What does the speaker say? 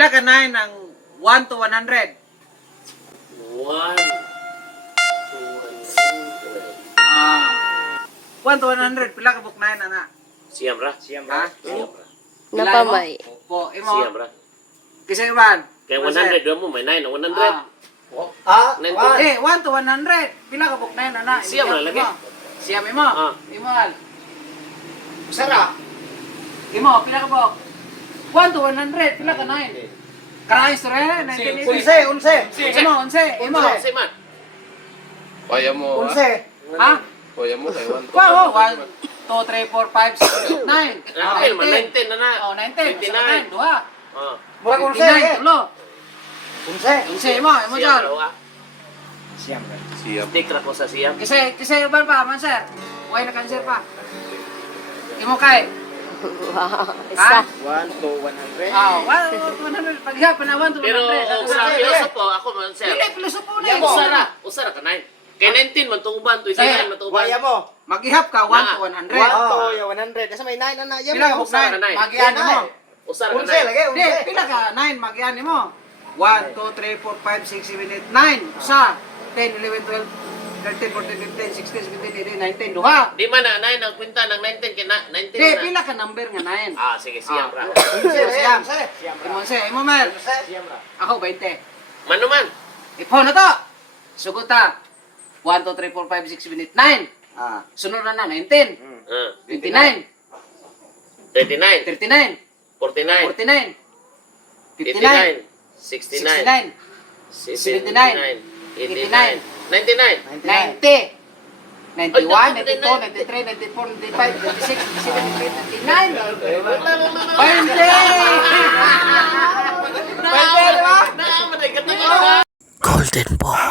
Pila ka 9 ng 1 to 100? 1 to 100. 1 to 100, pila ka book 9 ana? Siyam ra. Ha? Siyam ra. Pila Napamay. mo? Opo, Siyam imo. ra. Kasi iban. Kaya 100 doon mo, may 9 na 100. Ah. 90. Eh, 1 to 100. Pila ka book 9 ana? Siyam na lagi. Siyam imo. Ah. Imal. Sara. Imo, pila ka book? 1 to 100, pila ka 9? Karay sore, 1980. 11. Imo, 11. Imo. Si man. Kaya mo, ha? 11. Ha? Kaya mo, kay 1. Wow, 1, 2, 3, 4, 5, 6, 9. Apil man, 19 na na. Oh, 19. 29. 29. Duha. Ah. Murag 11. Tulo. 11. Imo Siyam dyan. ra. Siyam. Stick ra ko sa siyam. Kasi uban pa, man sir. Huwag na cancer pa. Imo kay. Wow. Ha? Isa. 1 to 100. Ah, 100. Paghihapon na 1 to 100. Pero sa filosopo, ako man sir. Dili, pilosopo na yun. Usara ka 9. Kaya 19 man tuuban, 29 man tuuban. Waya mo. Maghihap ka 1 to 100. 1 to 100. Kasi may 9 na yan Pila ka mo. book Usara ka 9? 9. Magian mo. Usara ka 11 lagi, 9. Hindi, pila ka 9 magian mo. 1, 2, 3, 4, 5, 6, 7, 8, 9. Usa. 10, 11, 12, 13, 14, 15, 16, 17, 18, 19. Duha. Di man na 9 ang kwenta ng 19 kaya 19 Hindi, na. pila ka number nga 9. Ah, sige, siyam ra. Siyam. Imo se, imo mer. Siyam ra. Ako 20. Mano man. Ipo na to. Suguta. 1, 2, 3, 4, 5, 6, 7, 8, 9. Ah. Sunod na 19. Ah, 29. 39, 39. 49, 49. 59, 59. 69, 69, 89, 99. 90. 91, 92, 93, 94, 95, 96, 97, 98, 99. 20! 20, di ba? Na, maday ka na. Golden Boy.